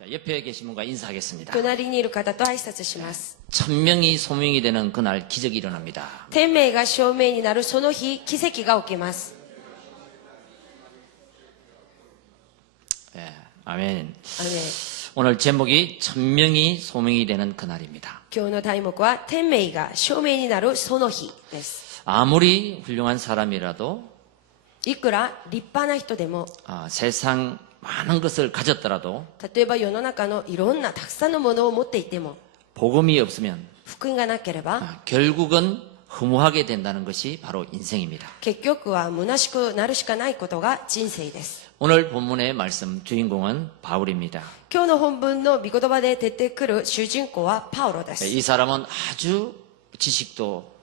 자, 옆에 계신 분과 인사하겠습니다. 隣にいる方と挨拶します。 천명이 소명이 되는 그날 기적이 일어납니다. 天命が証明になるその日、奇跡が起きます。 예, 아멘. アメン。 오늘 제목이 천명이 소명이 되는 그날입니다. 今日の題目は天命が証明になるその日です。 아무리 훌륭한 사람이라도 いくら立派な人でも、 세상 많은 것을 가졌더라도 例えば世の中のいろんなたくさんのものを持っていても、 복음이 없으면 福音がなければ、 결국은 허무하게 된다는 것이 바로 인생입니다. 結局は虚しくなるしかないことが人生です。 오늘 본문의 말씀 주인공은 바울입니다. 今日の本文の御言葉で出てくる主人公はパウロです。 이 사람은 아주 지식도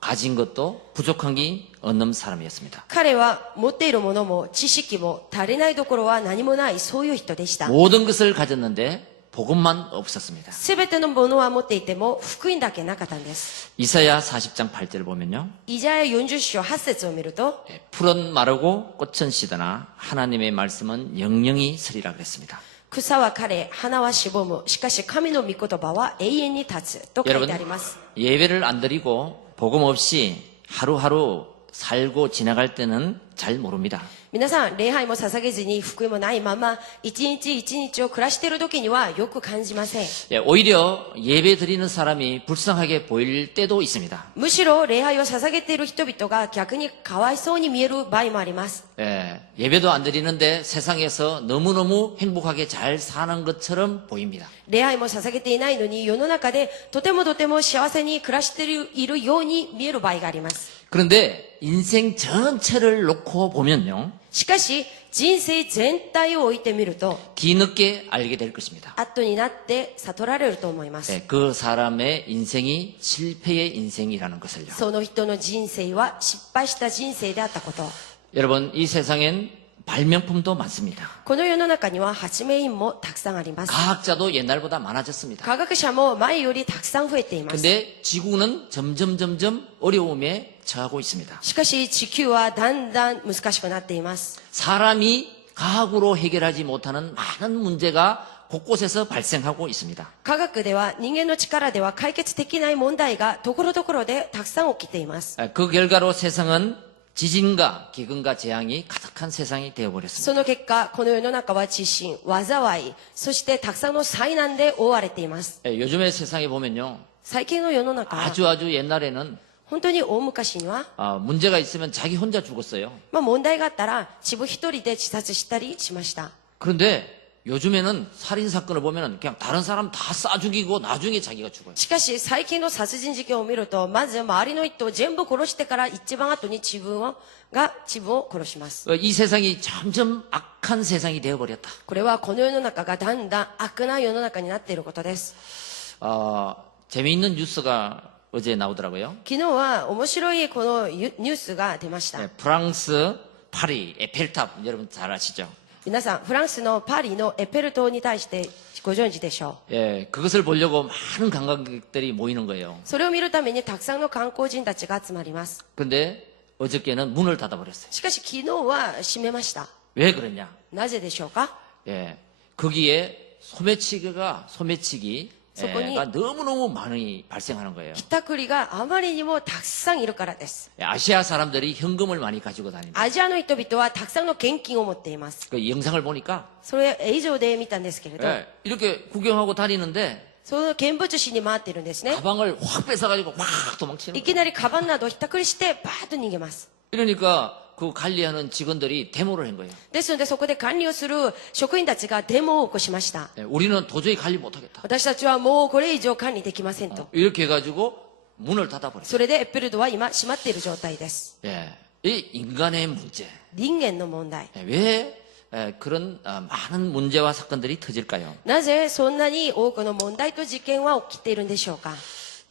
가진 것도 부족한 게 없는 사람이었습니다. 彼は持っているものも知識も足りないところは何もないそういう人でした。 모든 것을 가졌는데 복음만 없었습니다. すべてのものは持っていても福音だけなかったんです。 이사야 40장 8절을 보면요. イザヤ40章8節を見ると、 풀은 마르고 꽃은 시드나 하나님의 말씀은 영영이 서리라 그랬습니다. 草は枯れ、花はしぼむ。しかし神の御言葉は永遠に立つと書い 여러분 てあります。 예배를 안 드리고 복음 없이 하루하루 살고 지나갈 때는 잘 모릅니다. 皆さん、礼拝も捧げずに福音もないまま、一日一日を暮らしている時にはよく感じません。 오히려 예배 드리는 사람이 불쌍하게 보일 때도 있습니다. むしろ礼拝を捧げている人々が逆にかわいそうに見える場合もあります。 예배도 안 드리는데 세상에서 너무너무 행복하게 잘 사는 것처럼 보입니다. 礼拝も捧げていないのに世の中でとてもとても幸せに暮らしているように見える場合があります。 그런데 인생 전체를 놓고 보면요. しかし人生全体を置いてみると 뒤늦게 알게 될 것입니다. 後になって悟られると思います。 그 사람의 인생이 실패의 인생이라는 것을요. その人の人生は失敗した人生であったこと。 여러분 이 세상엔 발명품도 많습니다. この世の中には発明品もたくさんあります。 과학자도 옛날보다 많아졌습니다. 科学者も前よりたくさん増えています。 근데 지구는 점점 어려움에 처하고 있습니다. しかし地球はだんだん難しくなっています。 사람이 과학으로 해결하지 못하는 많은 문제가 곳곳에서 발생하고 있습니다. 科学では人間の力では解決できない問題がところどころでたくさん起きています。 그 결과로 세상은 지진과 기근과 재앙이 가득한 세상이 そ 되어버렸습니다. の結果、この世の中は地震、災い、そしてたくさんの災難で覆われています。 요즘의 세상에 보면요. 最近の世の中は 아주 옛날에는 本当に大昔には、 문제가 있으면 자기 혼자 죽었어요. 問題があったら自分一人で自殺したりしました。 그런데 요즘에는 살인사건을 보면 그냥 다른 사람 다 쏴 죽이고 나중에 자기가 죽어요. しかし最近の殺人事件を見ると、まず周りの人を全部殺してから一番後に自分を殺します。 이 세상이 점점 악한 세상이 되어버렸다. これはこの世の中がだんだん悪な世の中になっていることです。 재미있는 뉴스가 어제 나오더라고요. 昨日は面白いこのニュースが出ました。 프랑스 파리 에펠탑 여러분 잘 아시죠? 皆さん、フランスのパリのエッフェル塔に対してご存知でしょう。 그것을 보려고 많은 관광객들이 모이는 거예요. それを見るためにたくさんの観光人たちが集まります。 근데 어저께는 문을 닫아버렸어요. しかし昨日は閉めました。 왜 그러냐? なぜでしょうか。 거기에 소매치기가 소곤이- 너무너무 많이 발생하는 거예요. ひったくりがあまりにもたくさんいるからです。 아시아 사람들이 현금을 많이 가지고 다닙니다. アジアの人々はたくさんの現金を持っています。 그 영상을 보니까 それ以上で見たんですけれど、 이렇게 구경하고 다니는데 その見物しに回っているんですね。 가방을 확 뺏어가지고 막 도망치는 いきなりカバンなどひったくりしてバーッと逃げます。 이러니까 그 관리하는 직원들이 데모를 한 거예요. ですのでそこで管理をする職員たちがデモを起こしました。 우리는 도저히 관리 못하겠다. 私たちはもうこれ以上管理できませんと。 이렇게 해가지고 문을 닫아버렸어요. それでエッフェル塔は今閉まっている状態です。 이 인간의 문제. 人間の問題。 왜 그런 많은 문제와 사건들이 터질까요? なぜそんなに多くの問題と事件は起きているんでしょうか。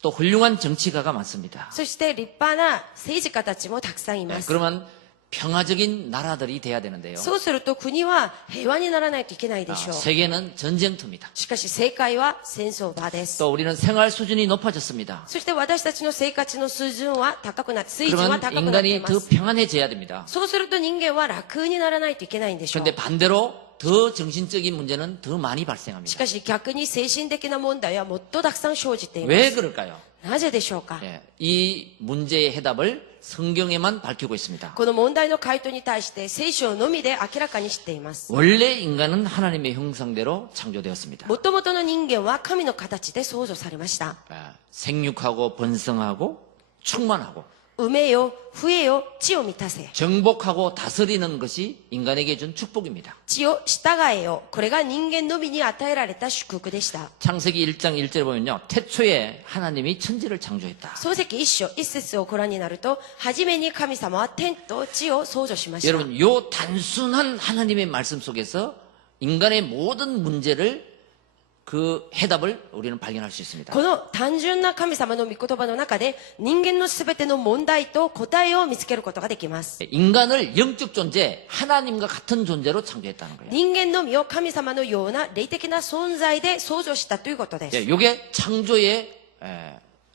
또 훌륭한 정치가가 많습니다. そして立派な政治家たちもたくさんいます。 그러면 평화적인 나라들이 돼야 되는데요. そうすると国は平和にならないといけないでしょう。 세계는 전쟁터입니다. しかし正解は戦争場です。 또 우리는 생활 수준이 높아졌습니다. そして私たちの生活の水準は高くなって水準は 그러면 高くなってい 인간이 ま 더 す。 평안해져야 됩니다. そうすると人間は楽にならないといけないんでしょう。 그런데 반대로 더 정신적인 문제는 더 많이 し 발생합니다. かし逆に精神的な問題はもっとたくさん生じていま 왜 す。 그럴까요? なぜでしょうか。 예, 이 문제의 해답을 성경에만 밝히고 있습니다. この問題の回答に対して聖書のみで明らかにしています。 원래 인간은 하나님의 형상대로 창조되었습니다. もともとの人間は神の形で創造されました。 예, 생육하고 번성하고 충만하고 産めよ、増えよ、地を満たせ。 정복하고 다스리는 것이 인간에게 준 축복입니다. 地を従えよ。これが人間のみに与えられた祝福でした。 창세기 1장 1절에 보면요. 태초에 하나님이 천지를 창조했다. 漱石一章一節をご覧になると、はじめに神様は天と地を創造しました。 여러분, 요 단순한 하나님의 말씀 속에서 인간의 모든 문제를 그 해답을 우리는 발견할 수 있습니다. この単純な神様の御言葉の中で人間のすべての問題と答えを見つけることができます。 인간을 영적 존재, 하나님과 같은 존재로 창조했다는 거예요. 人間のみを神様のような霊的な存在で創造したということです。 이게 창조의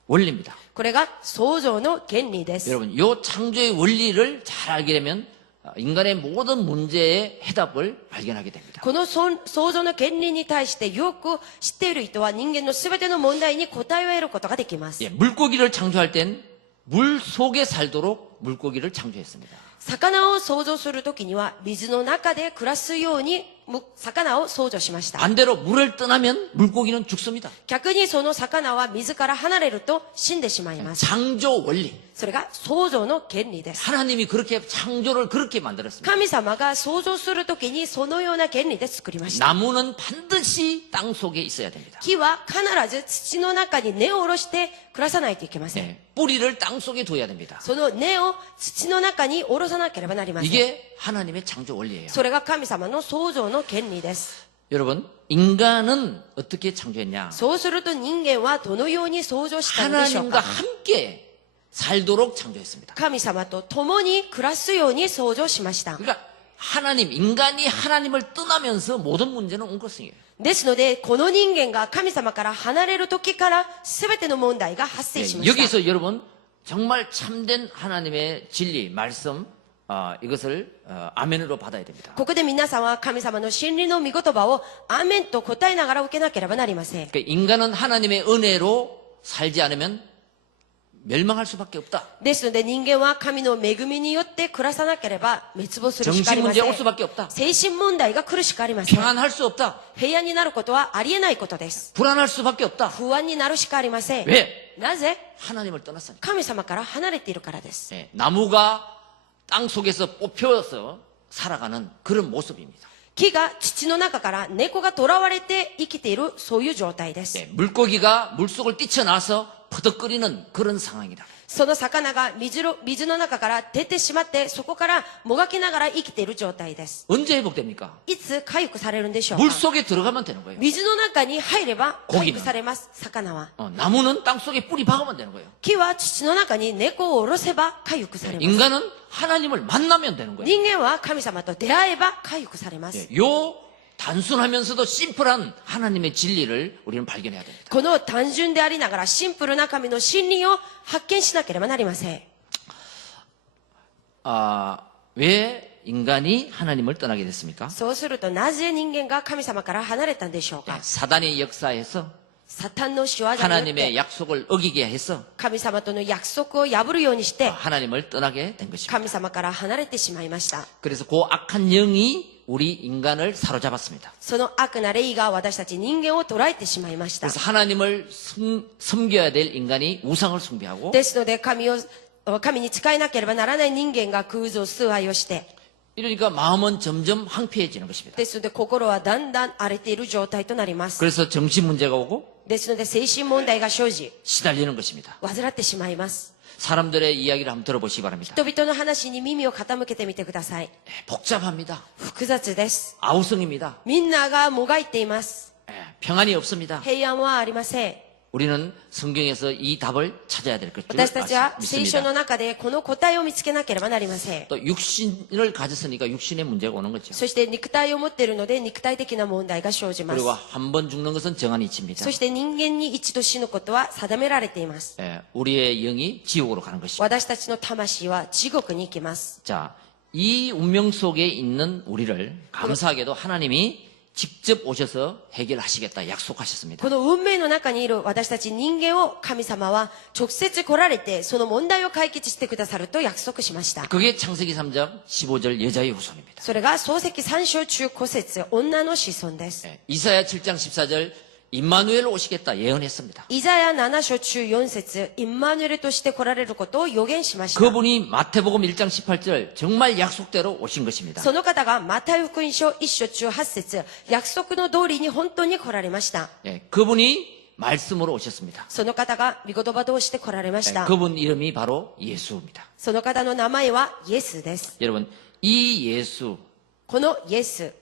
원리입니다. これが創造の原理です。 여러분, 요 창조의 원리를 잘 알게 되면 인간의 모든 문제의 해답을 발견하게 됩니다. この創造の原理に対してよく知っている人は人間のすべての問題に答えを得ることができます。 물고기를 창조할 땐 물 속에 살도록 물고기를 창조했습니다. 魚を創造するときには水の中で暮らすように魚を創造しました。 반대로 물을 떠나면 물고기는 죽습니다. 逆にその魚は水から離れると死んでしまいます。 창조 원리. それが創造の原理です。 하나님이 그렇게 창조를 그렇게 만들었습니다. 神様が創造するときにそのような原理で作りました。 나무는 반드시 땅 속에 있어야 됩니다. 木は必ず土の中に根を下ろして暮らさないといけません。 뿌리를 땅 속에 둬야 됩니다. その根を土の中に下ろさなければなりません。 이게 하나님의 창조 원리예요. それが神様の創造の原理です。 여러분, 인간은 어떻게 창조했냐? そうすると人間はどのように創造したのでしょう 하나님과 か。 함께 살도록 창조했습니다. 神様と共に暮らすように創造しました。 그러니까 인간이 하나님을 떠나면서 모든 문제는 온 것이에요. ですので、この人間が神様から離れる時から全ての問題が発生しました。 여기서 여러분 정말 참된 하나님의 진리, 말씀 이것을 아멘으로 받아야 됩니다. ここで皆さんは神様の真理の御言葉をアーメンと答えながら受けなければなりません。 그러니까 인간은 하나님의 은혜로 살지 않으면 멸망할 수밖에 없다. ですので人間は神の恵みによって暮らさなければ滅亡するしかあ 정신 りま 문제 せ 올 ん。 수밖에 없다. 精神問題が来るしかありません。 평안할 수 없다. 平安になることはありえないことです。 불안할 수밖에 없다. 不安になるしかありません。 왜? なぜ？ 하나님을 떠났으니까. 神様から離れているからです。 나무가 땅 속에서 뽑혀서 살아가는 그런 모습입니다. 木が土の中から猫が囚われて生きているそういう状態です。 물고기가 물속을 뛰쳐나와서 퍼덕거리는 그런 상황이다. その魚が水の中から出てしまってそこからもがきながら生きている状態です。 언제 회복됩니까? いつ回復されるんでしょうか。 물속에 들어가면 되는 거예요. 水の中に入れば回復されます。魚は。 나무는 땅 속에 뿌리 박으면 되는 거예요. 木は土の中に根を下ろせば回復されます。 인간은 하나님을 만나면 되는 거예요. 人間は神様と出会えば回復されます。 요 단순하면서도 심플한 하나님의 진리를 우리는 발견해야 됩니다. この単純でありながらシンプルな神の真理を発見しなければなりません。 왜 인간이 하나님을 떠나게 됐습니까? そうするとなぜ人間が神様から離れたんでしょうか。 사단의 역사에서 サタンの仕業によっ 하나님의 て 약속을 어기게 해서 神様との約束を破るようにして 하나님을 떠나게 된 것입니다. 神様から離れてしまいました。 그래서 그 악한 영이 우리 인간을 사로잡았습니다. その悪な霊が私たち人間を捉えてしまいました。 그래서 하나님을 섬겨야 될 인간이 우상을 숭배하고 ですので神に仕えなければならない人間が空像崇拝をして、 이러니까 마음은 점점 황폐해지는 것입니다. ですので心はだんだん荒れている状態となります。 그래서 정신 문제가 오고 ですので精神問題が生じ、 시달리는 것입니다. 患ってしまいます。 사람들의 이야기를 한번 들어보시기 바랍니다. 人々の話に耳を傾けてみてください。 복잡합니다. 複雑です。 아우성입니다. みんながもがいています。 평안이 없습니다. 平安はありません。 우리는 성경에서 이 답을 찾아야 될 것을 私たちは聖書 믿습니다. の中でこの答えを見つけなければなりません。 또 육신을 가졌으니까 육신의 문제가 오는 거죠. そして肉体を持っているので肉体的な問題が生じます。 그리고 한 번 죽는 것은 정한 이치입니다. そして人間に一度死ぬことは定められています。 우리의 영이 지옥으로 가는 것입니다. 私たちの魂は地獄に行きます。 자, 이 운명 속에 있는 우리를 감사하게도 하나님이 직접 오셔서 해결하시겠다 약속하셨습니다. この運命の中にいる私たち人間を神様は直接来られてその問題を解決してくださると約束しました。 그게 창세기 3장 15절 여자의 후손입니다. それが創世記3章中5節女の子孫です。 예, 이사야 7장 14절 임마누엘 오시겠다 예언했습니다. イザヤ7章中4節インマヌエルとして来られることを予言しました。 그분이 마태복음 1장 18절 정말 약속대로 오신 것입니다. その方がマタイ福音書1章中8節約束の通りに本当に来られました。 예, 그분이 말씀으로 오셨습니다. その方が御言葉通して来られまし 예, た。 그분 이름이 바로 예수입니다. その方の名前はイエスです。 여러분 이 예수 このイエス、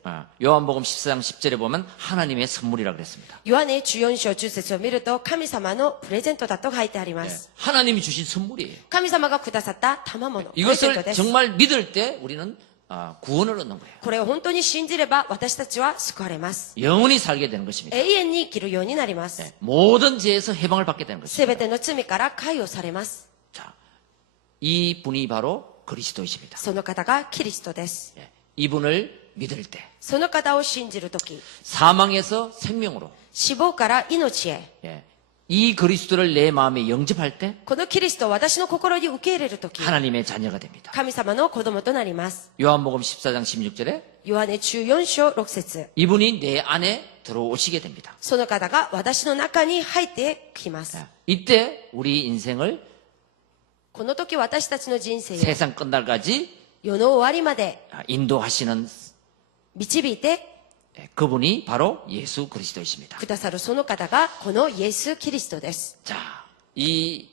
요한복음 14장 10절에 보면 하나님의 선물이라고 그랬습니다. ヨハネ14章10節を見ると神様のプレゼントだと書いてありま 예, す。 하나님이 주신 선물이에요. 神様がくださった賜物、プレゼント 이것을 です。 정말 믿을 때 우리는 구원을 얻는 거예요. これを本当に信じれば私たちは救われます。 영원히 살게 되는 것입니다. 永遠に生きるようになります。 모든 죄에서 해방을 받게 되는 すべ 것입니다. ての罪から解をされます。 자, 이 분이 바로 그리스도이십니다. その方がキリストです。 예, 이분을 믿을 때 その方を信じるとき、 사망에서 생명으로 死亡から命へ、 예, 이 그리스도를 내 마음에 영접할 때 このキリストを私の心に受け入れるとき、 하나님의 자녀가 됩니다. 神様の子供となります。 요한복음 14장 16절에 ヨハネ14章6節 이분이 내 안에 들어오시게 됩니다. その方が私の中に入ってきます。 예, 이때 우리 인생을 この時私たちの人生を 세상 끝날까지 世の終わりまで 인도하시는 導いて 예, 그분이 바로 예수 그리스도이십니다. くださるその方がこのイエス・キリストです。 자, 이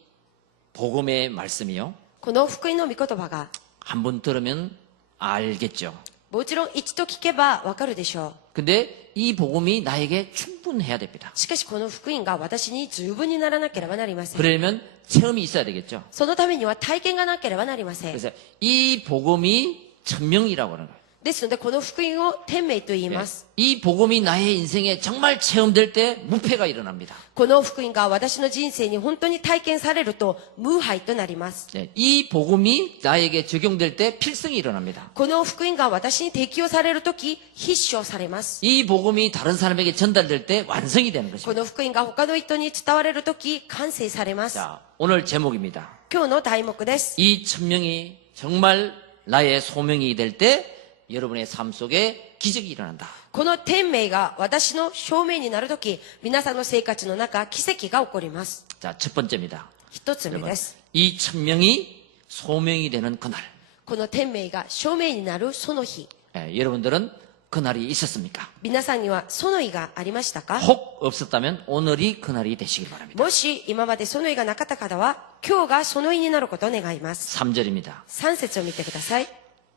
복음의 말씀이요. この福音の御言葉が 한 번 들으면 알겠죠. もちろん一度聞けばわかるでしょう。 근데 이 복음이 나에게 충분해야 됩니다. しかしこの福音が私に十分にならなければなりません。 그러려면 체험이 있어야 되겠죠. そのためには体験がなければなりません。 그래서 이 복음이 천명이라고 하는 거예요. ですのでこの福音を天命と言います。 이 복음이 나의 인생에 정말 체험될 때 무패가 일어납니다. この福音が私の人生に本当に体験されると無敗となります。 예, 이 복음이 나에게 적용될 때 필승이 일어납니다. この福音が私に適用されるとき必勝されます。 이 복음이 다른 사람에게 전달될 때 완성이 되는 こ 것입니다. の福音が他の人に伝われるとき完成されます。 자, 오늘 제목입니다. 今日の題目です。 이 천명이 정말 나의 소명이 될 때 여러분의 삶 속에 기적이 일어난다. この天命が私の証明になるとき、皆さんの生活の中、奇跡が起こります。 자, 첫 번째입니다. 一つ目です。 이 천명이 소명이 되는 그날. この天命が証明になるその日。 예, 여러분들은 그날이 있었습니까? 皆さんにはその日がありましたか？ 혹 없었다면 오늘이 그날이 되시길 바랍니다. もし今までその日がなかった方は、今日がその日になることを願います。 3절입니다. 3節を見てください。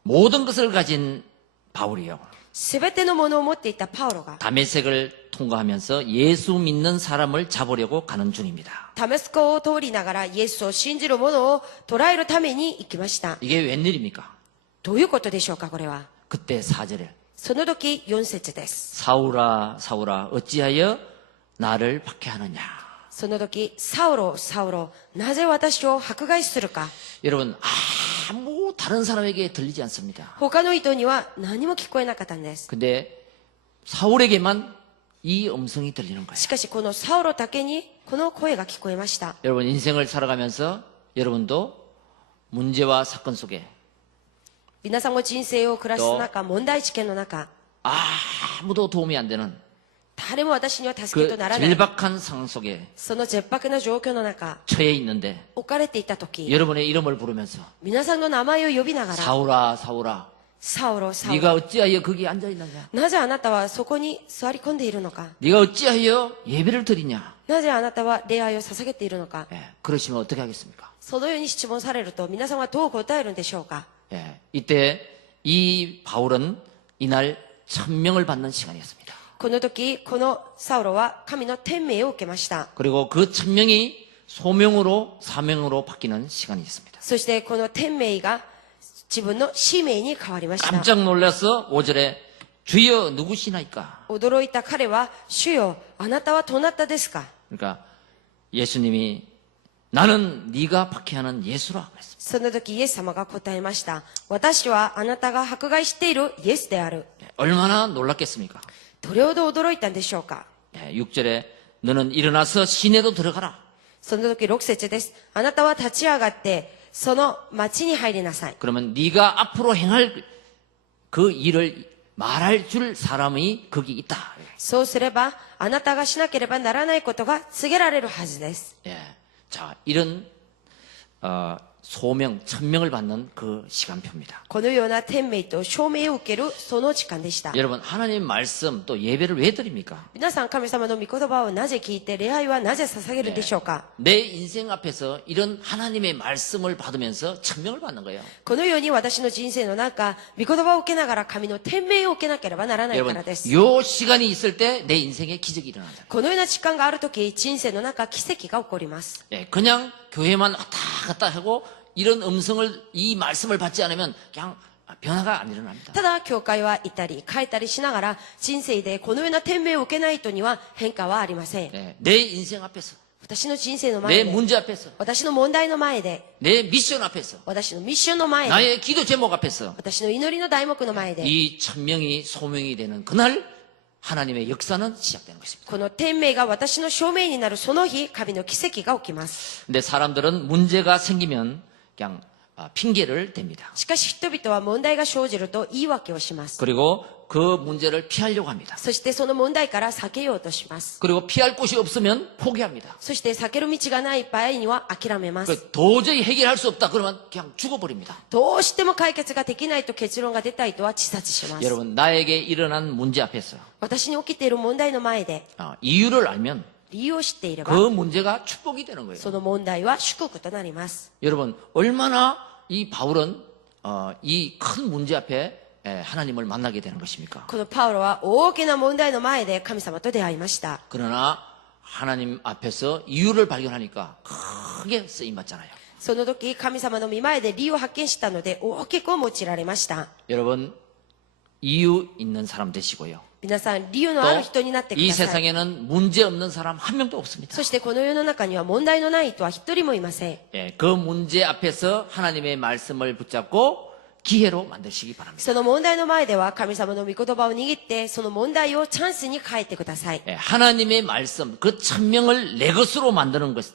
모든 것을 가진 바울이요. すべてのものを持っていたパウロが、 다메섹을 통과하면서 예수 믿는 사람을 잡으려고 가는 중입니다. ダマスコを通りながらイエスを信じる者を捕らえるために行きました。 이게 웬일입니까? どういうことでしょうか、これは。 그때 4절에 その時4節です。 사울아 사울아 어찌하여 나를 박해하느냐. その時、サウロ、サウロ、なぜ私を迫害するか。 여러분 아무 다른 사람에게 들리지 않습니다. 他の人には何も聞こえなかったんです。 근데 사울에게만 이 음성이 들리는 거예요. しかしこのサウロだけにこの声が聞こえました。 여러분 인생을 살아가면서 여러분도 문제와 사건 속에 皆さんも人生を暮らす中、問題事件の中、 아무도 도움이 안 되는 誰も私には助け 그 とならない。 절박한 상황 속에 その絶迫な状況の中、 처해 있는데 置かれていた時、 여러분의 이름을 부르면서 皆さんの名前を呼びながら、 사울아 사울아 サウロ、サウ 네가 ロ、 어찌하여 거기 앉아 있느냐 なぜあなたはそこに座り込んでいるのか。 네가 어찌하여 예배를 드리냐 なぜあなたは礼拝を捧げているのか。 예, 그러시면 어떻게 하겠습니까? そのように質問されると、皆さんはどう答えるんでしょうか。 예, 이때 이 바울은 이날 천명을 받는 시간이었습니다. この時、このサウロは神の天命を受けました。 그리고 그 천명이 소명으로 사명으로 바뀌는 시간이 있습니다. そしてこの天命が自分の使命に変わりました。 깜짝 놀라서 5절에 주여 누구시나이까? 驚いた彼は、主よ、あなたはどなたですか？ 그러니까 예수님이 나는 네가 박해하는 예수라 그랬습니다. その時イエス様が答えました。私はあなたが迫害しているイエスである。 얼마나 놀랐겠습니까? どれほど驚いたんでしょうか。 6절에 너는 일어나서 시내로 들어가라. その時6節です。あなたは立ち上がって、その町に入りなさい。 그러면 네가 앞으로 행할 그 일을 말할 줄 사람이 거기 있다. そうすれば、あなたがしなければならないことが告げられるはずです。 예. 자, 이런 소명, 천명을 받는 그 시간표입니다. このような天命と証明を受けるその時間でした。 여러분, 하나님 말씀 또 예배를 왜 드립니까? 皆さん、神様の御言葉をなぜ聞いて、礼拝はなぜ捧げるでしょうか。 내 인생 앞에서 이런 하나님의 말씀을 받으면서 천명을 받는 거예요. このように私の人生の中、御言葉を受けながら神の天命を受けなければならないか 여러분, らです。 요 시간이 있을 때 내 인생에 기적이 일어난다. このような時間があるとき、人生の中、奇跡が起こります。 예, 그냥 교회만 왔다 갔다 하고 이런 음성을 이 말씀을 받지 않으면 그냥 변화가 안 일어납니다. ただ、教会は行ったり、帰ったりしながら、人生でこのような天命を受けない人には変化はありません。 예, 내 인생 앞에서, 私の人生の 내 前で、 문제 앞에서, 私の問題の前で、 내 미션 앞에서, 私のミッションの前で、 나의 기도 제목 앞에서 私の祈りの題目の前で、 이 천명이 소명이 되는 그날 하나님의 역사는 시작되는 것입니다. この天命が私の証明になるその日、神の奇跡が起きます。 근데 사람들은 문제가 생기면 그냥 핑계를 댑니다. しかし人々は問題が生じると言い訳をします。 그리고 그 문제를 피하려고 합니다. そしてその問題から避けようとします。 그리고 피할 곳이 없으면 포기합니다. そして避ける道がない場合には諦めます。 도저히 해결할 수 없다 그러면 그냥 죽어버립니다. どうしても解決ができないと結論が出た人は自殺します。 여러분 나에게 일어난 문제 앞에서 私に起きている問題の前で 이유를 알면 理由を知っていれば 그 문제가 축복이 되는 거예요. その問題は祝福となります。 여러분 얼마나 이 바울은 이 큰 문제 앞에 하나님을 만나게 되는 것입니까? このパウロは大きな問題の前で神様と出会いました。 그러나 하나님 앞에서 이유를 발견하니까 크게 쓰임 받잖아요. その時神様の御前で理由を発見したので大きく用いられました。 여러분 이유 있는 사람 되시고요. 皆さん理由のある人になってく 이 ださい。 세상에는 문제 없는 사람 한 명도 없습니다. そしてこの世の中には問題のない人は一人もいません。 예, 그 문제 앞에서 하나님의 말씀을 붙잡고 기회로 만드시기 바랍니다. その問題の前では神様の御言葉を握ってその問題をチャンスに変えてください。 예, 하나님의 말씀, 그 천명을 내 것으로 만드는 것,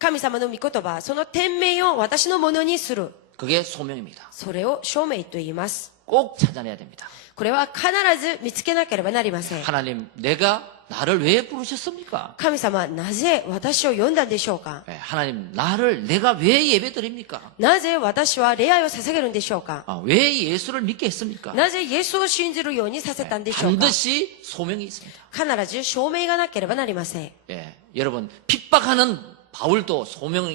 神様の御言葉、その天命を私のものにする。 그게 소명입니다. それを証明と言います。 꼭 찾아내야 됩니다. これは必ず見つけなければなりません。 하나님, 내가 나를 왜 부르셨습니까? 神様、なぜ私を呼んだんでしょうか。 예, 하나님, 내가 왜 예배 드립니까? なぜ私は礼拝を捧げるんでしょうか。 왜 예수를 믿게 했습니까? なぜイエスを信じるようにさせたんでしょうか。 반드시 소명이 있습니다. 必ず証明がなければなりません。 예, 여러분, 핍박하는 바울도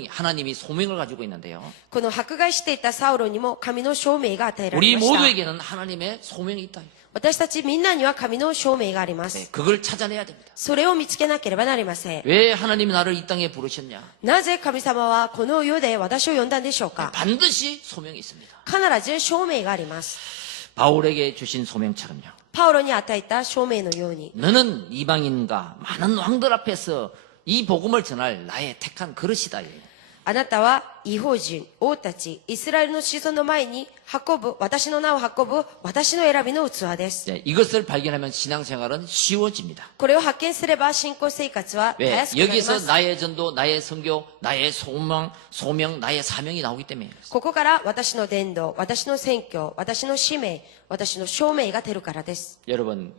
하나님이 소명을 가지고 있는데요. この迫害していたサウロにも神の証明が与えら 우리 れました。 모두에게는 하나님의 소명이 있다. 私たちみんなには神の証明がありま 예, す。 그걸 찾아내야 됩니다. それを見つけなければなりません。 왜 하나님이 나를 이 땅에 부르셨냐? なぜ神様はこの世で私を呼んだんでしょうか。 반드시 소명이 있습니다. 必ず証明があります。 바울에게 주신 소명처럼요. パウロに与えた証明のように。 너는 이방인과 많은 왕들 앞에서 이 복음을 전할 나의 택한 그릇이다. あなたは異邦人、王たち、イスラエルの子孫の前に私の名を運ぶ私の選びの器です。 예, 이것을 발견하면 신앙생활은 쉬워집니다. これを発見すれば信仰生活はた 왜? やすくなりま 여기서 す。 나의 전도, 나의 선교, 나의 소명, 나의 사명이 나오기 때문에. ここから私の伝道、私の宣教、私の使命、私の証明が出るからです。 여러분,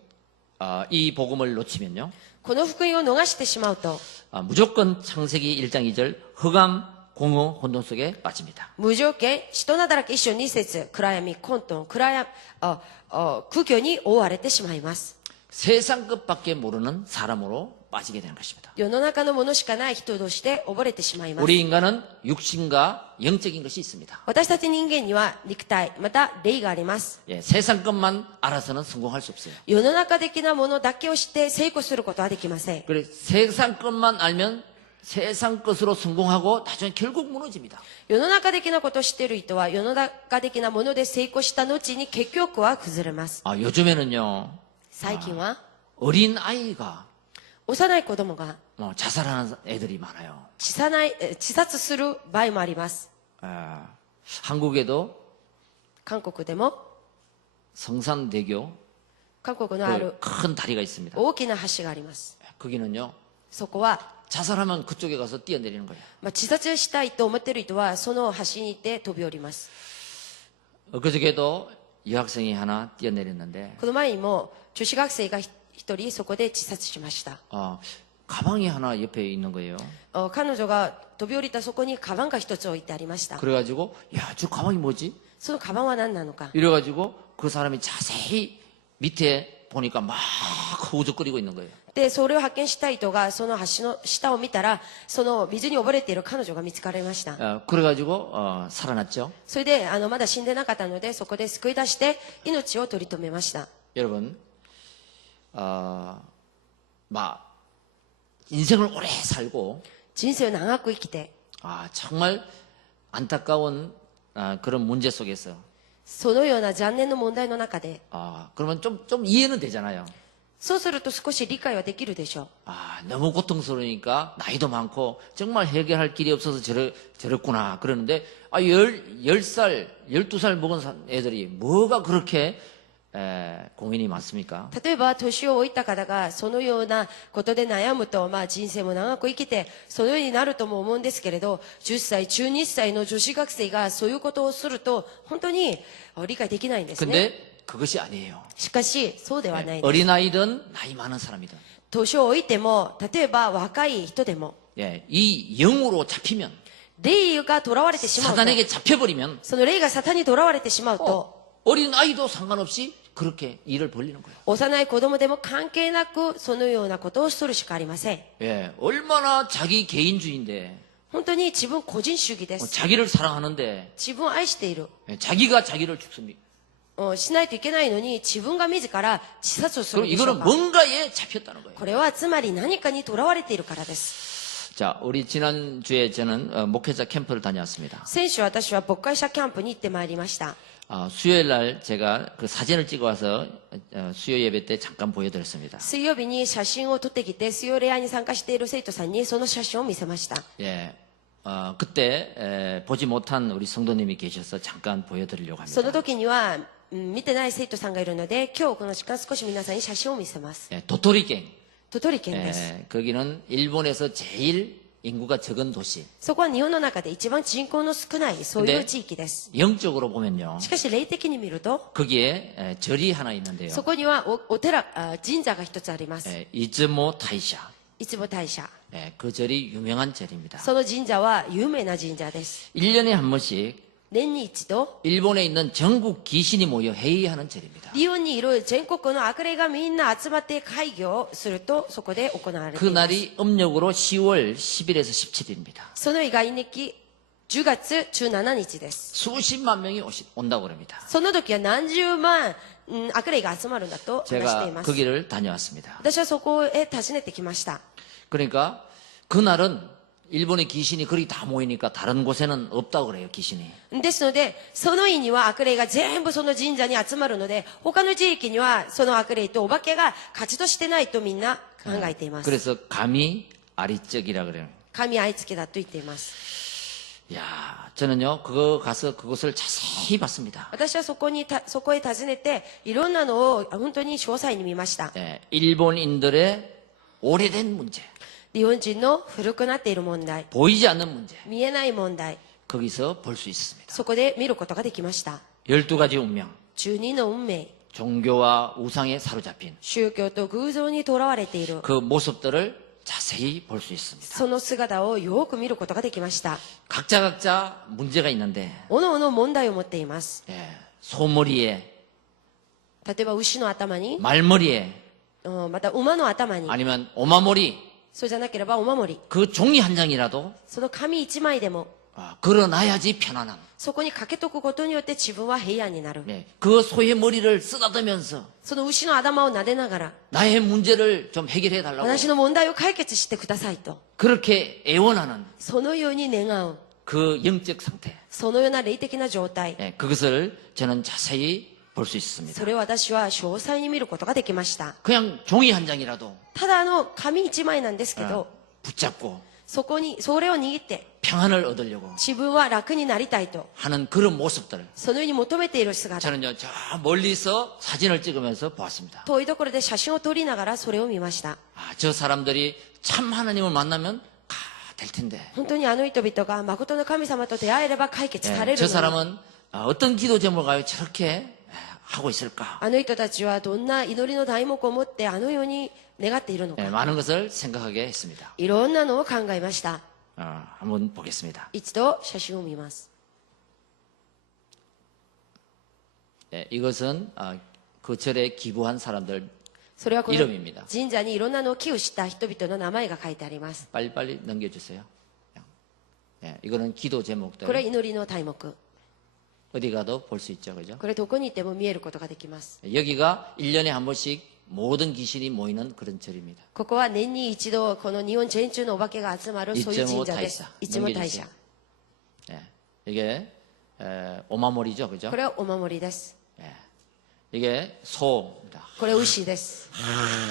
이 복음을 놓치면요. この福音を逃してしまうと、 무조건 창세기 1장 2절 흑암, 공허, 혼돈 속에 빠집니다. 無条件、人なだらけ一緒二節、暗闇、混沌、苦行に覆われてしまいます。 세상 것밖에 모르는 사람으로 빠지게 되는 것입니다. 世の中のものしかない人として溺れてしまいます。 우리 인간은 육신과 영적인 것이 있습니다. 私たち人間には肉体、また霊があります。 예, 세상 것만 알아서는 성공할 수 없어요. 世の中的なものだけを知って成功することはできません。 그래 세상 것만 알면 세상 것으로 성공하고 나중에 결국 무너집니다. 世の中的なことを知っている人は世の中的なもので成功した後に結局は崩れます。 요즘에는요 最近は 어린 아이가 幼い子供が 자살하는 애들이 많아요. 自殺する場合もあります。 한국에도 韓国でも 성산대교 韓国のある 큰 다리가 있습니다. 大きな橋があります。 거기는요 そこは、 자살하면 그쪽에 가서 뛰어내리는 거예요. 自殺したいと思っている人はその橋に行って飛び降ります。 그저께도 여학생이 하나 뛰어내렸는데 この前にも女子学生が一人そこで自殺しました。 가방이 하나 옆에 있는 거예요. 彼女が飛び降りたそこにカバンが一つ置いてありました。 그래가지고 야, 저 가방이 뭐지? そのカバンは何なのか。 이래가지고 그 사람이 자세히 밑에 보니까 막 허우적거리고 있는 거예요. で、それを発見した人がその橋の下を見たら、その水に溺れている彼女が見つかりました。 그래가지고 살아났죠. それで、まだ死んでなかったので、そこで救い出して命を取り留めました。 여러분, 인생을 오래 살고 人生を長く生きて、 정말 안타까운 그런 문제 속에서 そのような残念な問題の中で、 그러면 좀 이해는 되잖아요. そうすると少し理解はできるでしょう。 너무 고통스러우니까 나이도 많고 정말 해결할 길이 없어서 저랬구나 그러는데 10살, 12살 먹은 애들이 뭐가 그렇게 공인이 많습니까? 例えば年を置いた方がそのようなことで悩むと、人生も長く生きてそのようになるとも思うんですけれど、10歳12歳の女子学生がそういうことをすると本当に理解できないんですね。 근데 그것이 아니에요. しかしそうではないです。 어린아이든 나이 많은 사람이든 年を置いても、例えば若い人でも、 이 영으로 잡히면 霊が囚われてしまうと、 사단에게 잡혀버리면 その霊がサタンに囚われてしまうと、 어린아이도 상관없이 그렇게 일을 벌리는 거예요. 幼い子供でも関係なくそのようなことをするしかありません。 얼마나 자기 개인주의인데 本当に自分個人主義です。 자기를 사랑하는데 自分を愛している。 자기가 자기를 죽습니다. しないといけないのに自分が自ら自殺をする 그럼 でしょう 이거는 か。 뭔가에 잡혔다는 거예요. これはつまり何かに囚われているからです。 자, 우리 지난주에 저는 목회자 캠프를 다녀왔습니다. 先週私は牧会者キャンプに行ってまいりました。 수요일 날 제가 그 사진을 찍어 와서 수요 예배 때 잠깐 보여드렸습니다. 水曜日に写真を撮ってきて水曜礼拝に参加している生徒さんにその写真を見せました。 그때 보지 못한 우리 성도님이 계셔서 잠깐 보여드리려고 その 합니다. 時には見てない生徒さんがいるので、今日この時間少し皆さんに写真を見せます。 도토리갱. 鳥取県です。 거기는 일본에서 제일 인구가 적은 도시. そこは日本の中で一番人口の少ないそういう地域です。 영적으로 보면요. しかし霊的に見ると、 거기에 절이 하나 있는데요. そこにはお寺、神社が一つあります。 이즈모 타이샤. いつも大社。 그 절이 유명한 절입니다. その神社は有名な神社です。 1년에 한 번씩 年に一度、 일본에 있는 전국 귀신이 모여 회의하는 절입니다. 日本にいる全国の悪霊がみんな集まって会議をすると、そこで行われています。 그날이 음력으로 10월 10일에서 17일입니다. その以外に10月17日です。 수십만 명이 온다고 그럽니다. その時は何十万、悪霊が集まるんだと話してい 제가 ます。 그 길을 다녀왔습니다. 私はそこへ訪ねてきました。 그러니까 그날은 일본의 귀신이 거기 다 모이니까 다른 곳에는 없다고 그래요, 귀신이. ですので、その日には悪霊が全部その神社に集まるので、他の地域にはその悪霊とお化けが活動してないとみんな考えています。 그래서 감히 아리적이라 그래요. 神愛付けだと言っています。 야, 저는요, 그거 가서 그것을 자세히 봤습니다. 私はそこへ訪ねて、いろんなのを本当に詳細に見ました。 일본인들의 오래된 문제, 日本人の古くなっている問題、 보이지 않는 문제, 見えない問題、 거기서 볼 수 있습니다. そこで見ることができました。 12가지 운명, 12の運命、 종교와 우상에 사로잡힌 宗教と偶像にとらわれている、 그 모습들을 자세히 볼 수 있습니다. その姿をよく見ることができました。 각자 문제가 있는데, おのおの問題を持っています。 소머리에, 例えば牛の頭に、 말머리에, また馬の頭に、 아니면 오마머리, そうじゃなければお守り、 그 종이 한 장이라도 その紙一枚でも 걸어놔야지 편안한. そこにかけとくことによって自分は平安になる。 그 소의 머리를 쓰다듬으면서 その牛の頭を撫でながら、 나의 문제를 좀 해결해 달라고 私の問題を解決してくださいと、 그렇게 애원하는 そのように願う、 그 영적 상태, そのような霊的な状態、 그것을 저는 자세히 볼 수 있습니다. それを私は詳細に見ることができました。 그냥 종이 한 장이라도 ただ紙一枚なんですけど、 붙잡고 それを握って、 평안을 얻으려고 自分は楽になりたいと、 하는 그런 모습들을 そのように求めている姿。 저는요 저 멀리서 사진을 찍으면서 보았습니다. 遠いところで写真を撮りながらそれを見ました。 저 사람들이 참 하나님을 만나면 될 텐데. 本当にあの人々が誠の神様と出会えれば解決される 저 のに、 사람은 어떤 기도 제목을 저렇게 하고 있을까? あの人たちはどんな祈りの題目を持ってあのように願っているのか、 많은 것을 생각하게 했습니다. いろんなのを考えました。 한번 보겠습니다. 一度写真を見ます。 이것은 그 절에 기부한 사람들 それはこの 이름입니다. 神社にいろんなのを寄付した人々の名前が書いてあります。 빨리빨리 넘겨주세요. 이거는 기도 こ 제목들 れは祈りの題目。 어디 가도 볼 수 있죠, 그죠? これどこに行っても見えることができます。 여기가 1년에 한 번씩 모든 귀신이 모이는 그런 절입니다. ここは年に一度この日本全中のお化けが集まるそういう神社です。一門大社。 이게 오마모리죠, 그죠? これはお守りです。 이게 소입니다. これ牛です。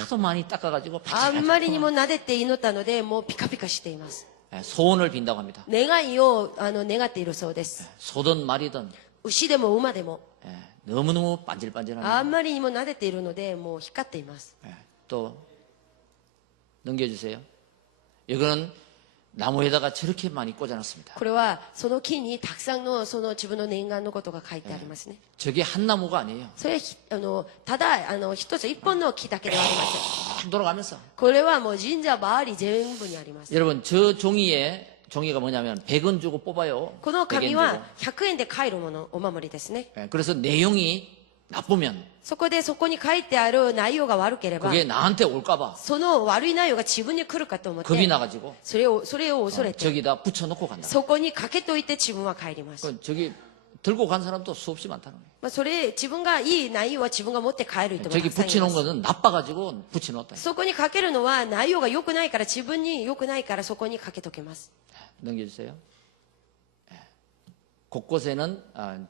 하도 많이 닦아가지고 あんまりにも撫でて祈ったのでもうピカピカしています。 소원을 빈다고 합니다. 願いを願っているそうです。 소든 말이든 牛でも馬でも 너무너무 반질반질합니다. あんまりにも撫でているのでもう光っています。 또 넘겨주세요. 이거는 나무에다가 저렇게 많이 꽂아놨습니다. これはその木にたくさんのその自分の念願のことが書いてありますね。 저게 한 나무가 아니에요. それただ一つ一本の木だけではありません。 쭉 돌아가면서 これはもう神社周り全部にあります。 여러분 저 종이가 뭐냐면 100원 주고 뽑아요. この 100엔 紙 주고. は100円で買えるもの、お守りですね。 그래서 내용이 나쁘면 そこでそこに書いてある内容が悪ければ、 그게 나한테 올까봐 その悪い内容が自分に来るかと思っ 겁이 て、 나가지고 それを恐れて、 저기다 붙여놓고 간다. そこにかけといて自分は帰ります。 저기 들고 간 사람도 수없이 많다는 거예요. まあ、それ、自分がいい内容は自分が持って帰る人もた 저기 くさんいま 붙여놓은 す。 거는 나빠가지고 붙여놓았다. そこにかけるのは内容が良くないから、自分に良くないからそこにかけとけます。 넘겨주세요. 곳곳에는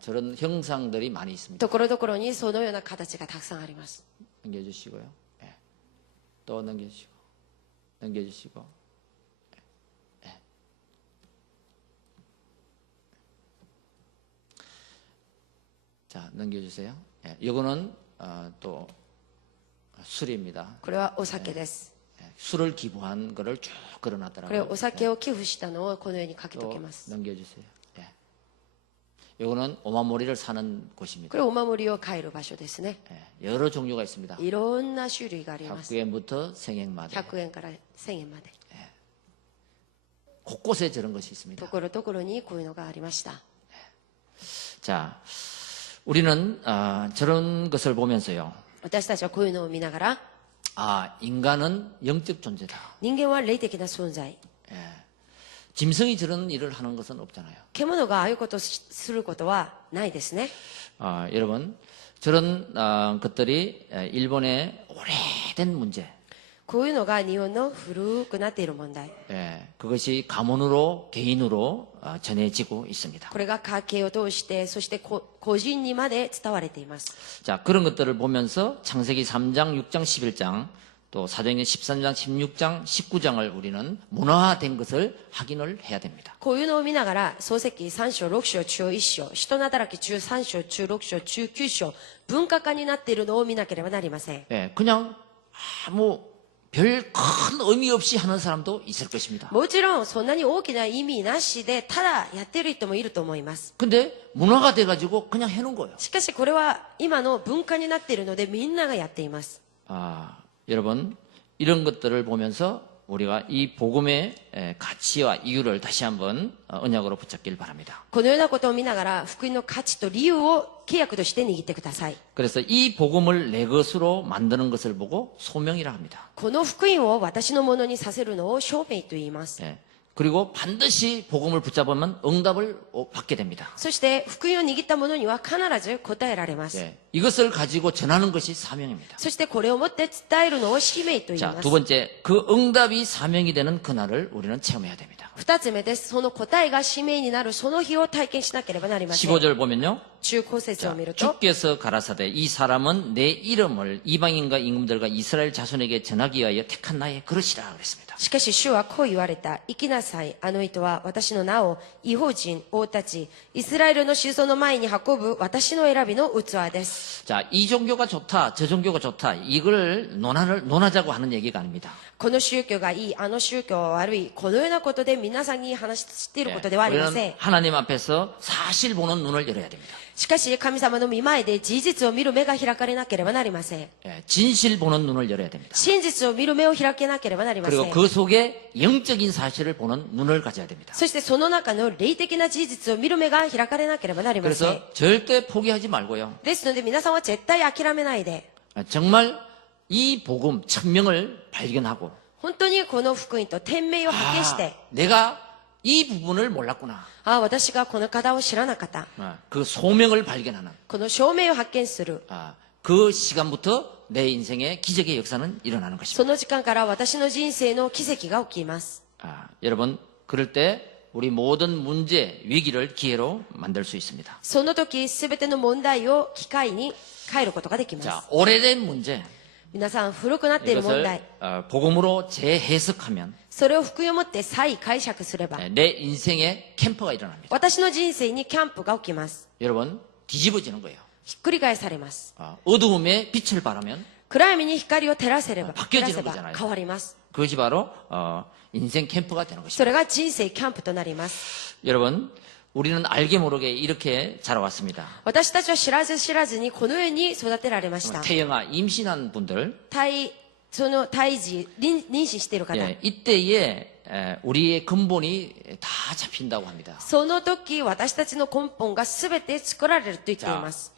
저런 형상들이 많이 있습니다. ところどころにそのような形がたくさんあります。 넘겨주시고요. 또 넘겨주시고, 넘겨주시고. 자, 넘겨주세요. 이거는 또 술입니다. これはお酒です。 술을 기부한 거를 쭉 これ 걸어놨더라고요. お酒を寄付したのをこのようにかけとけ 또 ます。 넘겨주세요. 이거는 오마모리를 사는 こ 곳입니다. れお守りを買える場所ですね。 여러 종류가 있습니다. いろんな種類があります。 100엔부터 생액마대 100円から1000円まで。 곳곳에 저런 것이 있습니다. ところどころにこういうのがありました。 자, 우리는 저런 것을 보면서요. 私たちはこういうのを見ながら、 인간은 영적 존재다. 人間は霊的な存在。 짐승이 저런 일을 하는 것은 없잖아요. 獣がああいうことをすることはないですね。 여러분, 저런 것들이 일본의 오래된 문제. こういうのが日本の古くなっている問題。 그것이 가문으로 개인으로 전해지고 있습니다. これが家計を通して、そして個人にまで伝われています。 자, 그런 것들을 보면서 창세기 3장, 6장, 11장, 또 사도행전 13장, 16장, 19장을 우리는 문화화된 것을 확인을 해야 됩니다. こういうのを見ながら、創世記3章、6章、中1章、人の働き中3章、中6章、中9章、文化化になっているのを見なければなりません。 그냥 아무 별 큰 의미 없이 하는 사람도 있을 것입니다. もちろん、そんなに大きな意味なしで、ただやっている人もいると思います。 근데 문화가 돼가지고 그냥 해놓은 거예요. しかしこれは今の文化になっているので、みんながやっています。 여러분, 이런 것들을 보면서 우리가 이 복음의 가치와 이유를 다시 한번 언약으로 붙잡길 바랍니다. このようなことを見ながら、福音の価値と理由を契約として握ってください。 그래서 이 복음을 내 것으로 만드는 것을 보고 소명이라 합니다. この福音を私のものにさせるのを証明と言います。 그리고 반드시 복음을 붙잡으면 응답을 받게 됩니다. そして福音を握った者には必ず答えられます。 이것을 가지고 전하는 것이 사명입니다. そしてこれをもって伝えるのを使命と言い 자, ます 두 번째, 그 응답이 사명이 되는 그날을 우리는 체험해야 됩니다. 二つ目です。その答えが使命になるその日を体験しなければなりません。 15절 보면요. 中高節を 자, 見ると、 주께서 가라사대 이 사람은 내 이름을 이방인과 임금들과 이스라엘 자손에게 전하기 위하여 택한 나의 그릇이라 그랬습니다. しかし主はこう言われた。行きなさい。あの人は私の名を異邦人、王たち、イスラエルの子孫の前に運ぶ私の選びの器です。 자, 이 종교가 좋다, 저 종교가 좋다, 이걸 논하자고 하는 얘기가 아닙니다. この宗教がいい、あの宗教は悪い、このようなことで皆さんに話していることではありませ 우리는 ん。 하나님 앞에서 사실 보는 눈을 열어야 됩니다. しかし神様の御前で事実を見る目が開かれなければなりません。 예, 진실 보는 눈을 열어야 됩니다. 真実を見る目を開けなければなりませ 그리고 ん。 그 속에 영적인 사실을 보는 눈을 가져야 됩니다. そしてその中の霊的な事実を見る目が開かれなければなりません。 그래서 절대 포기하지 말고요. ですので皆さんは絶対諦めないで、 정말 이 복음, 천명을 발견하고 本当にこの福音と天命を発見して、 내가 이 부분을 몰랐구나. ああ、私がこの方を知らなかった。 그 소명을 발견하는 この証明を発見する。 그 시간부터 내 인생의 기적의 역사는 일어나는 そ 것입니다. の時間から私の人生の奇跡が起きます。 여러분, 그럴 때 우리 모든 문제, 위기를 기회로 만들 수 있습니다. その時、すべての問題を機会に変えることができま 자, す。 오래된 문제, 皆さん、古くなっている問 이것을 題、 복음으로 재해석하면 それを福音をもって再解釈すれば、 내 인생에 캠프가 일어납니다. 私の人生にキャンプが起きます。 여러분, 뒤집어지는 거예요. ひっくり返されます。 어두움에 빛을 바라면 暗闇に光を照らせれば、 바뀌어지는 照らせば 거잖아요 変わります。 그것이 바로 인생 캠프가 되는 そ 것입니다. れが人生キャンプとなります。 여러분, 우리는 알게 모르게 이렇게 자라왔습니다. 私たちは知らず知らずにこのように育てられました。 태영아, 임신한 분들, その胎児、妊娠している方、 이때에 우리의 근본이 다 잡힌다고 합니다. その時私たちの根本が全て作られると言ってい 자, ます。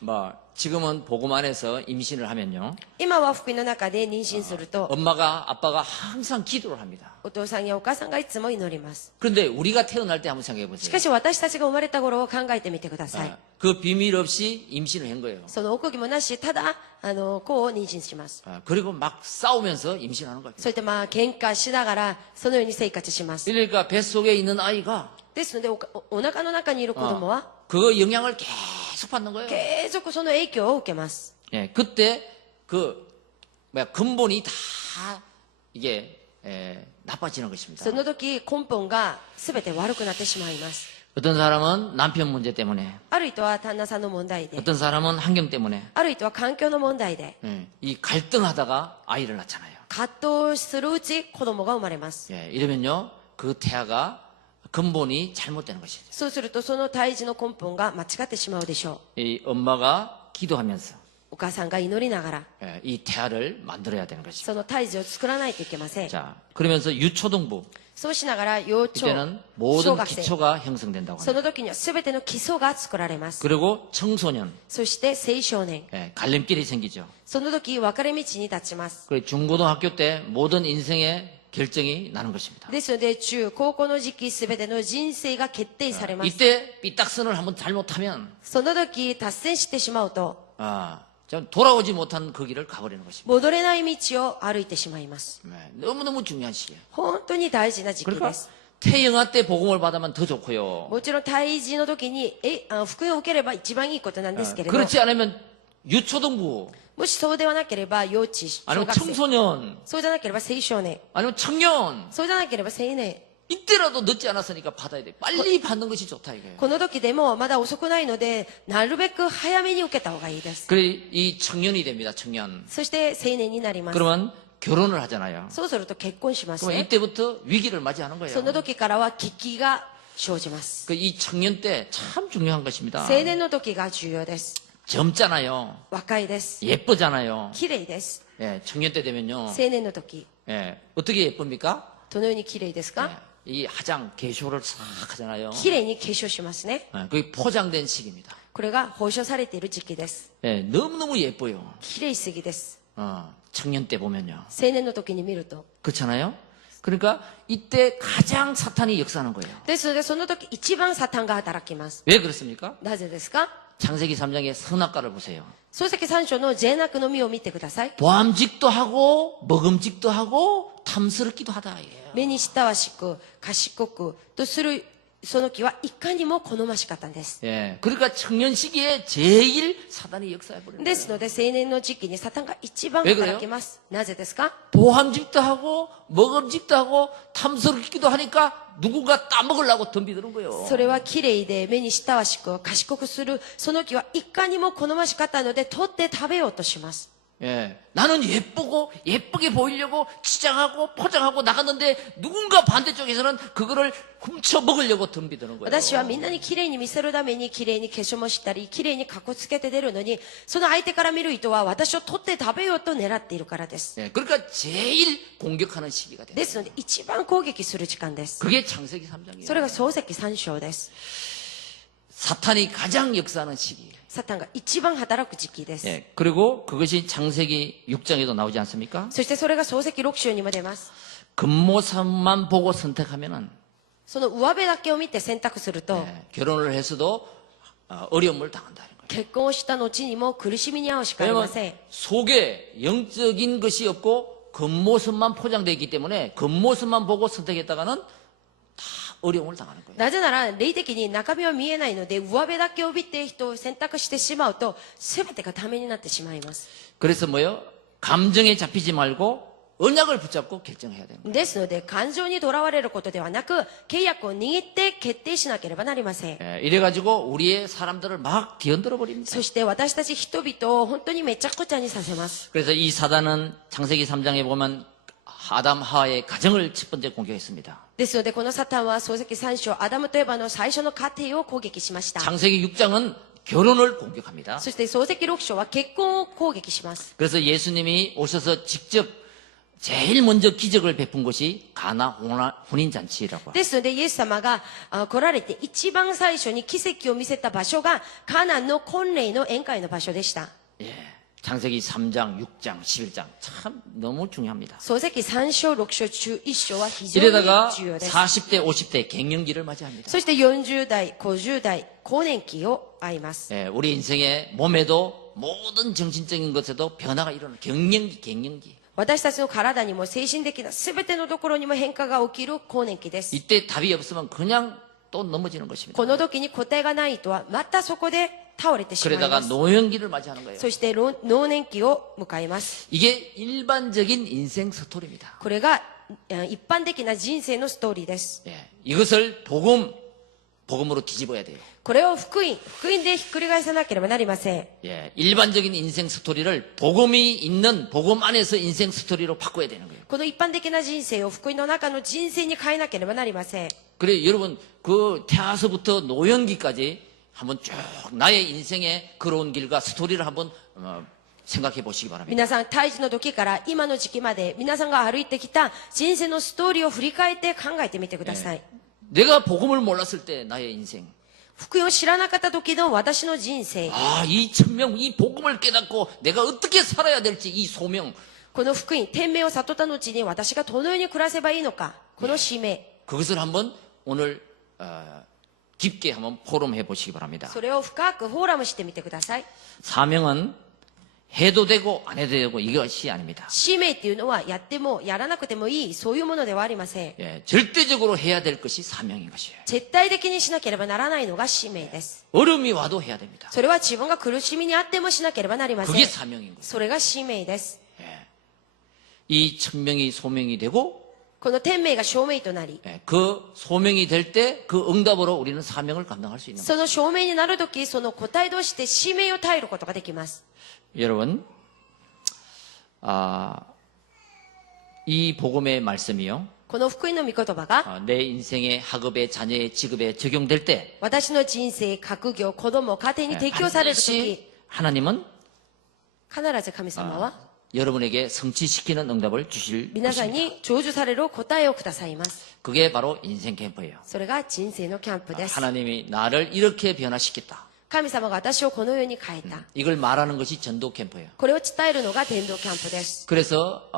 지금은 복음 안에서 임신을 하면요, 今は福音の中で妊娠すると、 엄마가 아빠가 항상 기도를 합니다. お父さんやお母さんがいつも祈ります。 그런데 우리가 태어날 때 한번 생각해 し 보세요. かし私たちが生まれた頃を考えてみてください。 그 비밀 없이 임신을 한 거예요. その奥義もなし、ただ子を妊娠します。 그리고 막 싸우면서 임신하는 거예요. そうやって喧嘩しながらそのように生活します。 그러니까 뱃속에 있는 아이가 ですのでお腹の中にいる子供は 그 영향을 계속 받는 거예요. 継続その影響を受けます。 그때 근본이 다 이게 나빠지는 것입니다. その時根本が全て悪くなってしまいます。 어떤 사람은 남편 문제 때문에, ある人は旦那さんの問題で、 어떤 사람은 환경 때문에 ある人は環境の問題で、 이 갈등하다가 아이를 낳잖아요. 葛藤するうち子供が生まれます。 이러면요, 그 태아가 근본이 잘못되는 것이죠. そうするとその胎児の根本が間違ってしまうでしょう。 이 엄마가 기도하면서 お母さんが祈りながら 이 태아를 만들어야 되는 것이죠. その胎児を作らないといけません。 자, 그러면서 유초등부, そうしながら幼稚 이때는 小 모든 学生、 기초가 형성된다고 そ 합니다. の時には全ての基礎が作られます。 그리고 청소년, そして青少年、 갈림길이 생기죠. その時分かれ道に立ちます。 그리고 중고등학교 때 모든 인생의 결정이 나는 것입니다. ですので中高校の時期全ての人生が決定されます。 이때 삐딱선을 한번 잘못하면 その時達成してしまうと 좀 돌아오지 못한 그 길을 가버리는 것입니다. 戻れない道を歩いてしまいます。 너무너무 중요한 시기예요. 本当に大事な時期 그러니까 です。 태영아 때 복음을 받으면 더 좋고요. もちろん胎児の時に福音を受ければ一番いいことなんですけれど、 그렇지 않으면 유초등부 もしそうではなければ幼稚、小 아니면 学生、 청소년 そうじゃなければ青少年、 아니면 청년 そうじゃなければ青年、 이때라도 늦지 않았으니까 받아야 돼. 빨리 받는 것이 좋다 이거예요. この時でもまだ遅くないので、なるべく早めに受けた方がいいです。 그래 이 청년이 됩니다. 청년. そして青年になります。 그러면 결혼을 하잖아요. そうすると結婚します 그러면 ね。 이때부터 위기를 맞이하는 거예요. その時からは危機が生じます。 이 청년 때 참 중요한 것입니다. 青年の時が重要です。 젊잖아요. 若いです。 예쁘잖아요. 綺麗です。 청년 때 되면요. 青年の時、 어떻게 예쁩니까? どのように綺麗ですか？ 이 화장, 개쇼를 싹 하잖아요. 綺麗に化粧しますね。 그게 포장된 시기입니다. これが放射されている時期です。 너무너무 예뻐요. 綺麗すぎです。 청년 때 보면요. 青年の時に見ると。 그렇잖아요. 그러니까 이때 가장 사탄이 역사하는 거예요. ですので、その時一番サタンが働きます。 왜 그렇습니까? なぜですか？ 창세기 3장의 선악과를 보세요. 漱石三章の善悪の実を見てください。 보암직도 하고 먹음직도 하고 탐스럽기도 하다. 이게요. 目に親しく、賢くとするその木はいかにも好ましかったんです。 예, 그러니까 청년 시기에 제일 사단이 역사해 버려요. ですので、青年の時期にサタンが一番 왜 그래요? 働きます。なぜですか？ 보암직도 하고 먹음직도 하고 탐스럽기도 하니까 누군가 따먹으려고 덤비드는 거예요. それは綺麗で目に親しく賢くするその木はいかにも好ましかったので取って食べようとします。 예, 나는 예쁘고 예쁘게 보이려고 치장하고 포장하고 나갔는데 누군가 반대쪽에서는 그거를 훔쳐 먹으려고 덤비드는 거예요. 私はみんなに綺麗に見せるために綺麗に化粧もしたり綺麗にかっこつけて出るのにその相手から見る人は私を取って食べようと狙っているからです。 예, 그러니까 제일 공격하는 시기가 돼요. ですので一番攻撃する時間です。 그게 창세기 3장이에요. それが漱石三章です。 사탄이 가장 역사하는 시기. サタンが一番働く時期です。 예, 그리고 그것이 창세기 6장에도 나오지 않습니까? そしてそれが漱石六章にも出ます。 겉모습만 보고 선택하면은 その上辺だけを見て選択すると、 예, 결혼을 해서도 어려움을 당한다는 거예요. 結婚をした後にも苦しみに遭うしかありま 왜냐면 せん。 속에 영적인 것이 없고 겉모습만 포장되어 있기 때문에 겉모습만 보고 선택했다가는 다 어려움을 당하는 거예요. なぜなら霊的に中身は見えないので上辺だけを見て人を選択してしまうと全てがダメになってしまいます。 그래서 뭐요? 감정에 잡히지 말고 언약을 붙잡고 결정해야 되는 거예요. ですので感情にとらわれることではなく契約を握って決定しなければなりません。 예, 이래가지고 우리의 사람들을 막 뒤흔들어 버립니다. そして私たち人々を本当にめちゃくちゃにさせます。 그래서 이 사단은 창세기 3장에 보면 아담 하와의 가정을 첫 번째 공격했습니다. ですのでこのサタンは漱石三章アダムとエバの最初の家庭を攻撃しました。 창세기 6장은 결혼을 공격합니다. そして漱石六章は結婚を攻撃します。 그래서 예수님이 오셔서 직접 제일 먼저 기적을 베푼 것이 가나 혼인잔치라고. ですのでイエス様が来られて一番最初に奇跡を見せた場所がカナンの婚礼の宴会の場所でした。 예, 창세기 3장, 6장, 11장 참 너무 중요합니다. 漱石3章6章中1章は非常に 이러다가 重要です。 40대, 50대 갱년기를 맞이합니다. そして40代50代更年期を会います。 예, 우리 인생의 몸에도 모든 정신적인 것에도 변화가 일어나는 갱년기. 私たちの体にも精神的な全てのところにも変化が起きる更年期です。 이때 답이 없으면 그냥 또 넘어지는 것입니다. この時に答えがない人はまたそこで倒れてしまい 그러다가 ます。 노년기를 맞이하는 거예요. そして老年期を迎えます。 이게 일반적인 인생 스토리입니다. これが一般的な人生のストーリーです。 예, 이것을 복음으로 뒤집어야 돼요. これを福音でひっくり返さなければなりません。 예, 일반적인 인생 스토리를 복음이 있는 복음 안에서 인생 스토리로 바꿔야 되는 거예요. この一般的な人生を福音の中の人生に変えなければなりません。 그래 여러분 그 태아서부터 노년기까지 한번 쭉 나의 인생의 걸어온 길과 스토리를 한번 생각해 보시기 바랍니다. 皆さん胎児の時から今の時期まで皆さんが歩いてきた人生のストーリーを振り返って考えてみてください。 내가 복음을 몰랐을 때 나의 인생 福音を知らなかった時の私の人生、 이 천명 이 복음을 깨닫고 내가 어떻게 살아야 될지 이 소명 この福音天命を悟った後に私がどのように暮らせばいいのか、この使命、 그것을 한번 오늘 깊게 한번 포럼해 보시기 바랍니다. それを深くフォーラムしてみてください。 사명은 해도 되고 안 해도 되고 이것이 아닙니다. 使命っていうのはやってもやらなくてもいい、そういうものではありません。 예, 절대적으로 해야 될 것이 사명인 것이에요. 絶対的にしなければならないのが使命です。 어려움이 와도 해야 됩니다. それは自分が苦しみにあってもしなければなりません。 그게 사명인 거예요. それが使命です。 이 천명이 소명이 되고 この天命が証明となり、 그 소명이 될 때 그 응답으로 우리는 사명을 감당할 수 있는 거예요. その証明になるとき、その答えとして使命を耐えることができます。 여러분, 이 복음의 말씀이요. この福音の御言葉が 내 인생의 학업에 자녀의 직업에 적용될 때 私の人生、学業、子供、家庭に適用されるとき、 반드시 하나님은 必ず神様は 여러분에게 성취시키는 응답을 주실 皆さん 것입니다. に成就される答えをくださいます。 그게 바로 인생 캠프예요. それが人生のキャンプです。 하나님이 나를 이렇게 변화시켰다. 神様が私をこのように変えた。 이걸 말하는 것이 전도 캠프예요. これを伝えるのが伝道キャンプです。 그래서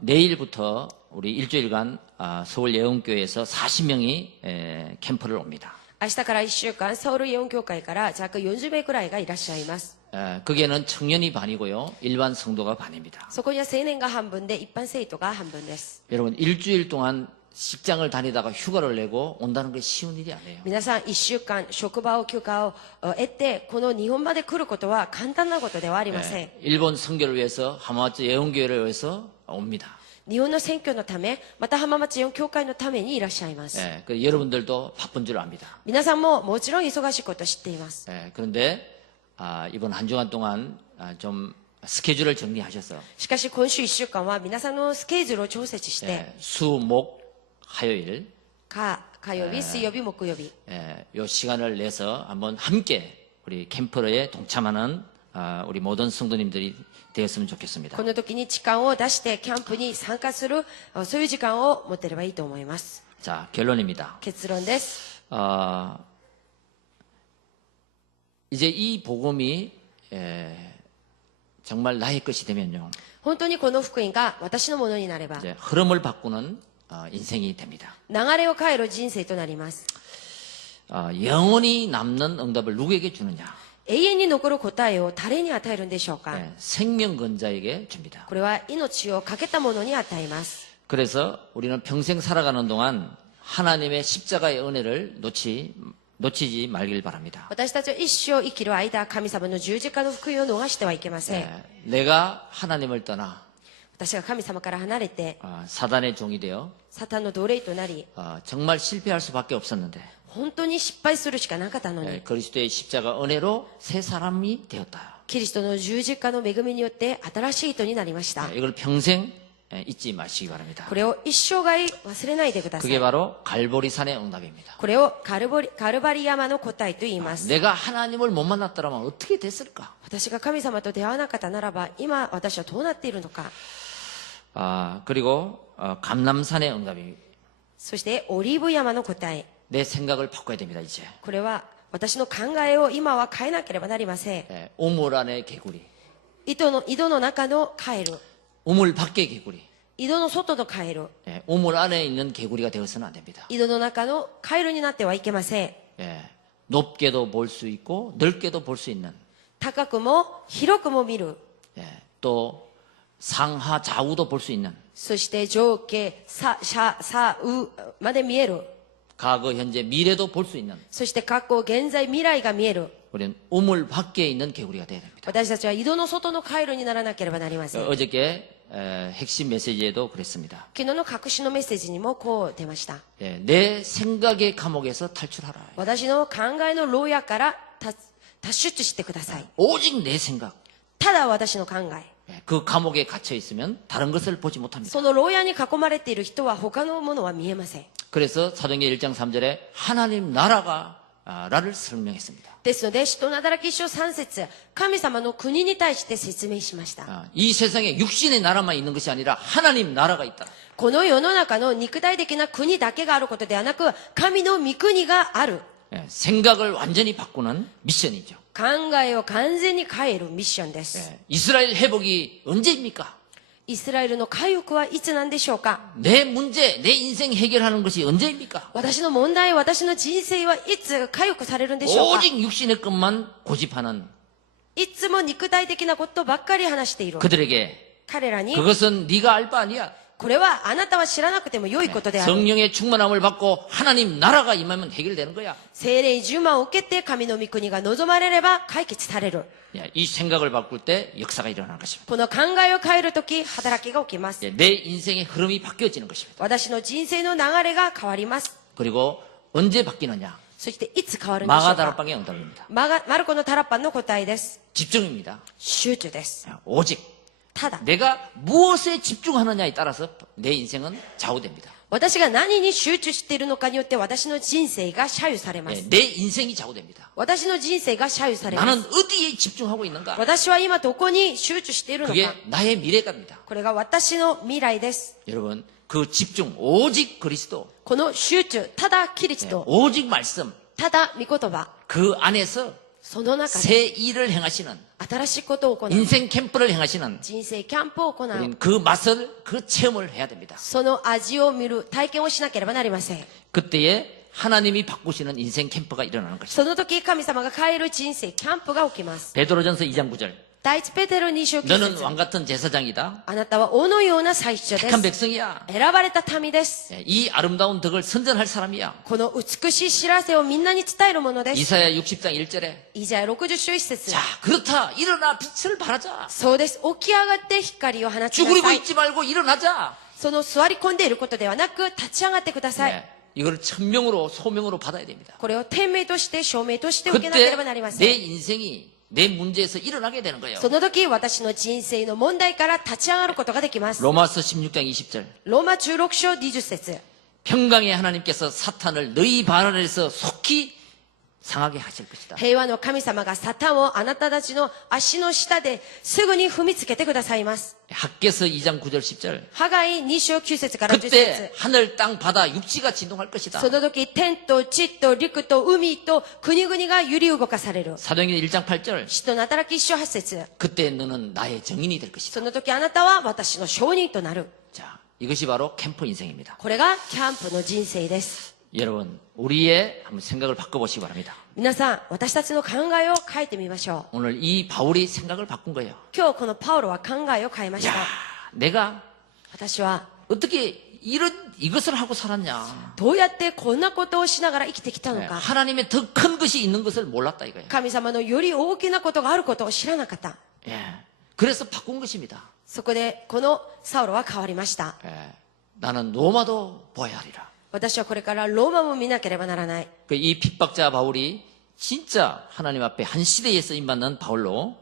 내일부터 우리 일주일간 서울 예언교회에서 40명이 캠프를 옵니다. 明日から1週間、ソウルイオン教会から約40名くらいがいらっしゃいます。 거기에는 청년이 반이고요. 일반 성도가 반입니다. そこには青年が半分で、一般生徒が半分です。 여러분 일주일 동안 직장을 다니다가 휴가를 내고 온다는 게 쉬운 일이 아니에요. 皆さん、1週間、職場を休暇を得て、この日本まで来ることは簡単なことではありません。 일본 선교를 위해서 하마마츠 예언교회를 위해서 옵니다. 日本の選挙のため、また浜松イオン教会のためにいらっしゃいます。 여러분들도 바쁜 줄 압니다. 皆さんももちろん忙しいことを知っています。 그런데 이번 한 주간 동안 좀 스케줄을 정리하셔서 しかし今週1週間は皆さんのスケジュールを調節して、 수, 목, 화요일 火曜日、水曜日、木曜日、 요 시간을 내서 한번 함께 우리 캠프로에 동참하는 우리 모든 성도님들이 되었으면 좋겠습니다. この時に時間を出してキャンプに参加する、そういう時間を持てればいいと思います。 자, 결론입니다. 結論です。 이제 이 복음이 정말 나의 것이 되면요. 本当にこの福音が私のものになれば、 이제 흐름을 바꾸는 인생이 됩니다. 流れを変える人生となります。 영원히 남는 응답을 누구에게 주느냐? 永遠に残る答えを誰に与えるんでしょうか。 생명건자에게 줍니다. これは命を懸けたものに与えます。 그래서 우리는 평생 살아가는 동안 하나님의 십자가의 은혜를 놓치지 말길 바랍니다. 私たちは一生生きる間、神様の十字架の福音を逃してはいけません。 내가 하나님을 떠나 私が神様から離れて、 사단의 종이 되어 サタンの奴隷となり、 정말 실패할 수밖에 없었는데 本当に失敗するしかなかったのに、 그리스도의 십자가 은혜로 새 사람이 되었다. キリストの十字架の恵みによって新しい人になりました。 이걸 평생 잊지 마시기 바랍니다. これを一生涯忘れないでくださ 그게 い。 바로 갈보리산의 응답입니다. これをカルバリ山の答えと言います。 내가 하나님을 못 만났더라면 어떻게 됐을까? 私が神様と出会わなかったならば、今私はどうなっているのか。 그리고 감람산의 응답입니다. そしてオリーブ山の答え。 내 생각을 바꿔야 됩니다. 이제 これは私の考えを今は変えなければなりません。 우물 안의 개구리, 井戸の中のカエル、 우물 밖의 개구리, 井戸の外のカエル、 우물 안에 있는 개구리가 되어서는 안 됩니다. 井戸の中のカエルになってはいけません。 높게도 볼 수 있고 넓게도 볼 수 있는 高くも広くも見る。 또 상하 좌우도 볼 수 있는 そして上下、左右まで見える。 과거, 현재, 미래도 볼 수 있는 そして過去、現在、未来が見える。 우리는 우물 밖에 있는 개구리가 되어야 됩니다. 私たちは井戸の外のカエルにならなければなりません。 어저께 핵심 메시지에도 그랬습니다. 昨日の隠しのメッセージにもこう出ました。 내 생각의 감옥에서 탈출하라. 私の考えの牢屋から脱出してください。 오직 내 생각. ただ私の考え。 그 감옥에 갇혀 있으면 다른 것을 보지 못합니다. その牢屋に囲まれている人は他のものは見えません。 그래서 사도행전 1장 3절에 하나님 나라가 라를 설명했습니다. ですので、使徒なだらき一章3節、神様の国に対して説明しました。 이 세상에 육신의 나라만 있는 것이 아니라 하나님 나라가 있다. この世の中の肉体的な国だけがあることではなく、神の御国がある。 생각을 완전히 바꾸는 미션이죠. 考えを完全に変えるミッションです。 이스라엘 회복이 언제입니까? イスラエルの回復はいつなんでしょうか。 내 문제, 내 인생 해결하는 것이 언제입니까? 私の問題、私の人生はいつ回復されるんでしょうか。 오직 육신의 것만 고집하는 いつも肉体的なことばっかり話している。 그들에게 彼らに、 그것은 네가 알 바 아니야. これはあなたは知らなくても良いことである。 성령의 충만함을 받고 하나님 나라가 임하면 해결되는 거야. 聖霊充満を受けて神の御国が望まれれば解決される。 이 생각을 바꿀 때 역사가 일어나는 것입니다. この考えを変えるとき、働きが起きます。 내 인생의 흐름이 바뀌어지는 것입니다. 私の人生の流れが変わります。 그리고 언제 바뀌느냐? そしていつ変わるんでしょうか。 마가다락방의 응답입니다. マルコのタラッパンの答えです。 집중입니다. 集中です。 오직 ただ、 내가 무엇에 집중하느냐에 따라서 내 인생은 좌우됩니다. 私が何に集中しているのかによって私の人生が左右されます。 내 인생이 좌우됩니다. 私の人生が左右されま 나는 す。 어디에 집중하고 있는가? 私は今どこに集中しているの 그게 か。 나의 미래갑니다. これが私の未来です。 여러분, 그 집중, 오직 그리스도, この集中、ただキリスト、 오직 말씀, ただ御言葉、 그 안에서 その中で 새 일을 행하시는 新しいことを行う。 인생 캠프를 행하시는 人生キャンプを行う。 우리는 그 맛을, 그 체험을 해야 됩니다. その味を見る体験をしなければなりません。 그때에 하나님이 바꾸시는 인생 캠프가 일어나는 것입니다. その時神様が変える人生キャンプが起きます。 베드로전서 2장 9절. 第一ペテロ2章9 너는 節 왕 같은 제사장이다. あなたは王のような祭司者で 택한 す。 백성이야. 選ばれた民です。 이 아름다운 덕을 선전할 사람이야. この美しい知らせをみんなに伝えるものです。 이사야 60장 1절에 イザヤ60章1節 자 그렇다 일어나 빛을 발하자. そうです。起き上がって光を放ちな 쭈그리고 さい。 있지 말고 일어나자. その座り込んでいることではなく立ち上がってください。 네, 이걸 천명으로 소명으로 받아야 됩니다. これを天命として証明として受けなけれ 그때 ばなりませ 내 ん。 인생이 내 문제에서 일어나게 되는 거예요. その時私の人生の問題から立ち上がることができます。 로마서 16장 20절. ローマ16章20節 평강의 하나님께서 사탄을 너희 발 아래에서 속히 상하게 하실 것이다. 平和の神様がサタンをあなたたちの足の下ですぐに踏みつけてくださいます。 학개서 2장 9절 10절. ハガイ2章9節から10 그때 節 하늘 땅 바다 육지가 진동할 것이다. その時天と地と陸と海と国々が揺り動かされる。 사도행전 1장 8절. 使徒の働き1章8節 그때 너는 나의 증인이 될 것이다. その時あなたは私の証人となる。 자, 이것이 바로 캠프 인생입니다. これがキャンプの人生です。 여러분, 우리의 한번 생각을 바꿔보시기 바랍니다. 皆さん、私たちの考えを変えてみましょう。 오늘 이 바울이 생각을 바꾼 거예요. 今日このパウロは考えを変えまし 야, た。 내가 私は 어떻게 이것을 하고 살았냐. どうやってこんなことをしながら生きてきたの 네, か。 하나님의 더 큰 것이 있는 것을 몰랐다 이거예요. 神様のより大きなことがあることを知らなかった。 예. 그래서 바꾼 것입니다. そこでこのサウロは変わりました。 예. 나는 로마도 보아야 하리라. 私はこれからローマも見なければならない。 이 핍박자 바울이 진짜 하나님 앞에 한 시대에 쓰임받는 바울로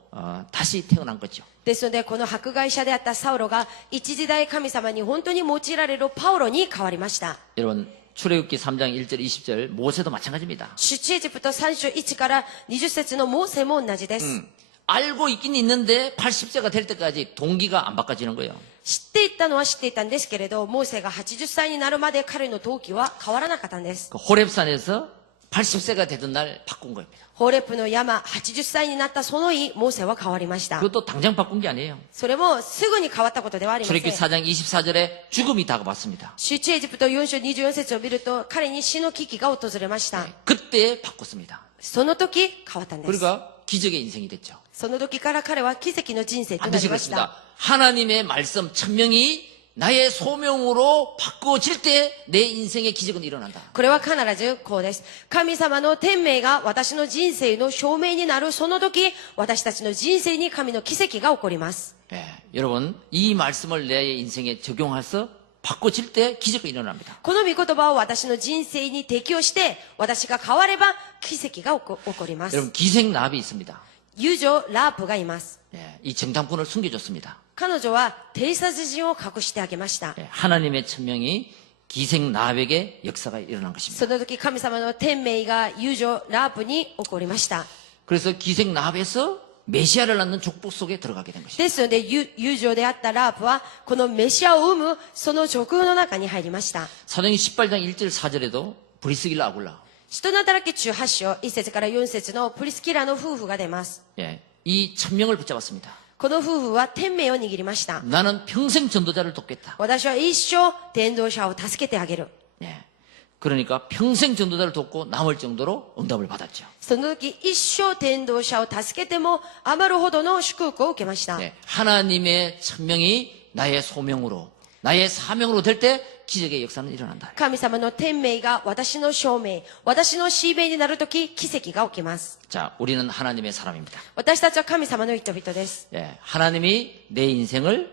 다시 태어난 거죠. ですので、この迫害者であったサウロが一時代神様に本当に用いられるパウロに変わりました。 여러분 출애굽기 3장 1절 20절 모세도 마찬가지입니다. 出エジプト3章1から20節のモーセも同じです。 알고 있긴 있는데 80세가 될 때까지 동기가 안 바꿔지는 거예요. 知っていたのは知っていたんですけれど、モーセが80歳になるまで彼の動機は変わらなかったんです。 그 호렙산에서 80세가 되던 날 바꾼 겁니다. ホーレップの山80歳になったその日、モーセは変わりました。 그것도 당장 바꾼 게 아니에요. それもすぐに変わったことではありません。 출애굽기 4장 24절에 죽음이 다가왔습니다. 出エジプト4章24節を見ると、彼に死の危機が訪れました。 그때 바꿨습니다. その時変わったんです。 그러니까 기적의 인생이 됐죠. その時から彼は奇跡の人生とな 반드시 りました。 그렇습니다. 하나님의 말씀 천명이 나의 소명으로 바꿔질 때 내 인생의 기적은 일어난다. これは必ずこうです。神様の天命が私の人生の証明になるその時、私たちの人生に神の奇跡が起こります。 예, 여러분 이 말씀을 내 인생에 적용해서 바꿔질 때 기적이 일어납니다. この御言葉を私の人生に適用して、私が変われば奇跡が起こります。 여러분 기생나비 있습니다. 友情ラープがいます。 예, 이 정탐꾼을 숨겨줬습니다. 彼女は偵察人を隠してあげました。 예, 하나님의 천명이 기생나백의 역사가 일어난 것입니다. その時神様の天命が友情ラープに起こりました。 그래서 기생나백에서 메시아를 낳는 족보 속에 들어가게 된 것입니다. ですので、友情であったラープは、このメシアを生む、その直空の中に入りました。 사도행 18장 1절 4절에도 브리스길라 아굴라. 使徒の働き中8章、1節から4節のプリスキラの夫婦が出ます。 예, 이 천명을 붙잡았습니다. この夫婦は天命を握りました。 나는 평생 전도자를 돕겠다. 私は一生伝道者を助けてあげる。 예, 그러니까 평생 전도자를 돕고 남을 정도로 응답을 받았죠. その時一生伝道者を助けても余るほどの祝福を受けました。 예, 하나님의 천명이 나의 소명으로 나의 사명으로 될 때 기적의 역사는 일어난다. 神様の天命が私の証明、私の使命になる時、奇跡が起きます。 자, 우리는 하나님의 사람입니다. 私たちは神様の人々です。 예, 하나님이 내 인생을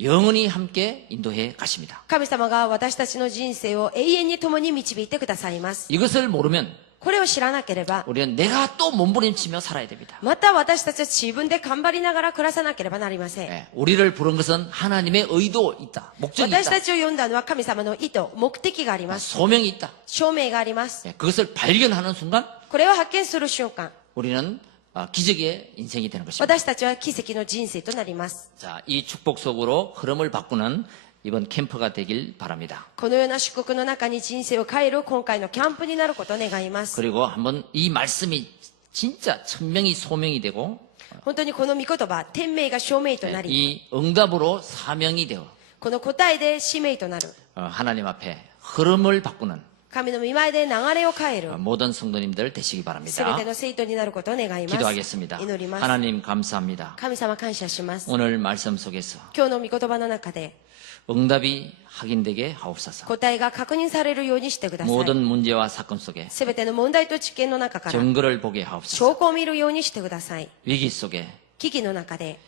영원히 함께 인도해 가십니다. 神様が私たちの人生を永遠に共に導いてくださいます。 이것을 모르면 これを知らなければ、 우리는 내가 또 몸부림치며 살아야 됩니다. また私たちは自分で頑張りながら暮らさなければなりません。 예, 우리를 부른 것은 하나님의 의도 있다. 목적이 私 있다. たちを呼んだのは神様の意図、目的があります。 소명이 있다. 証明があります。 예, 그것을 발견하는 순간 これを発見する瞬間、 우리는 기적의 인생이 되는 것입니다. 私たちは奇跡の人生となります。 자, 이 축복 속으로 흐름을 바꾸는 이번 캠프가 되길 바랍니다. このような祝福の中に人生を変える今回のキャンプになることを願います。 그리고 한번 이 말씀이 진짜 천명이 소명이 되고 本当にこの御言葉、天命が証明となり、 이 응답으로 사명이 되어 この答えで使命となる。 하나님 앞에 흐름을 바꾸는 神の御前で流れを変える 모든 성도님들 되시기 すべ 바랍니다. ての生徒になることを願います。 기도하겠습니다. 祈ります。 하나님 감사합니다. 神様感謝します。 오늘 말씀 속에서 今日の御言葉の中で 응답이 확인되게 하옵소서. 答えが確認されるようにしてください。 모든 문제와 사건 속에 すべての問題と知見の中から 증거를 보게 하옵소서. 証拠を見るようにしてください。 위기 속에 危機の中で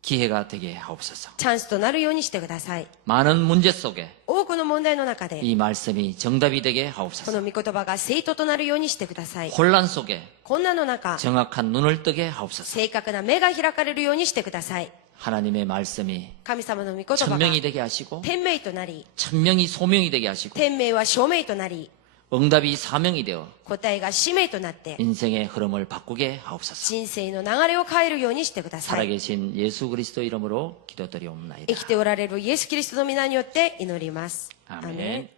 기회가 되게 하옵소서. チャンスとなるようにしてください。 많은 문제 속에 多くの問題の中で 이 말씀이 정답이 되게 こ 하옵소서. の御言葉が正当となるようにしてください。 혼란 속에 困難の中 정확한 눈을 뜨게 하옵소서. 正確な目が開かれるようにしてください。 하나님의 말씀이 神様の御言葉が 천명이 되게 하시고 天命となり 천명이 소명이 되게 하시고 天命は証明となり 응답이 사명이 되어 答えが使命となって 인생의 흐름을 바꾸게 하옵소서. 人生の流れを変えるようにしてください。 살아계신 예수 그리스도 이름으로 기도드리옵나이다. 生きておられるイエス・キリストの皆によって祈ります。アーメン。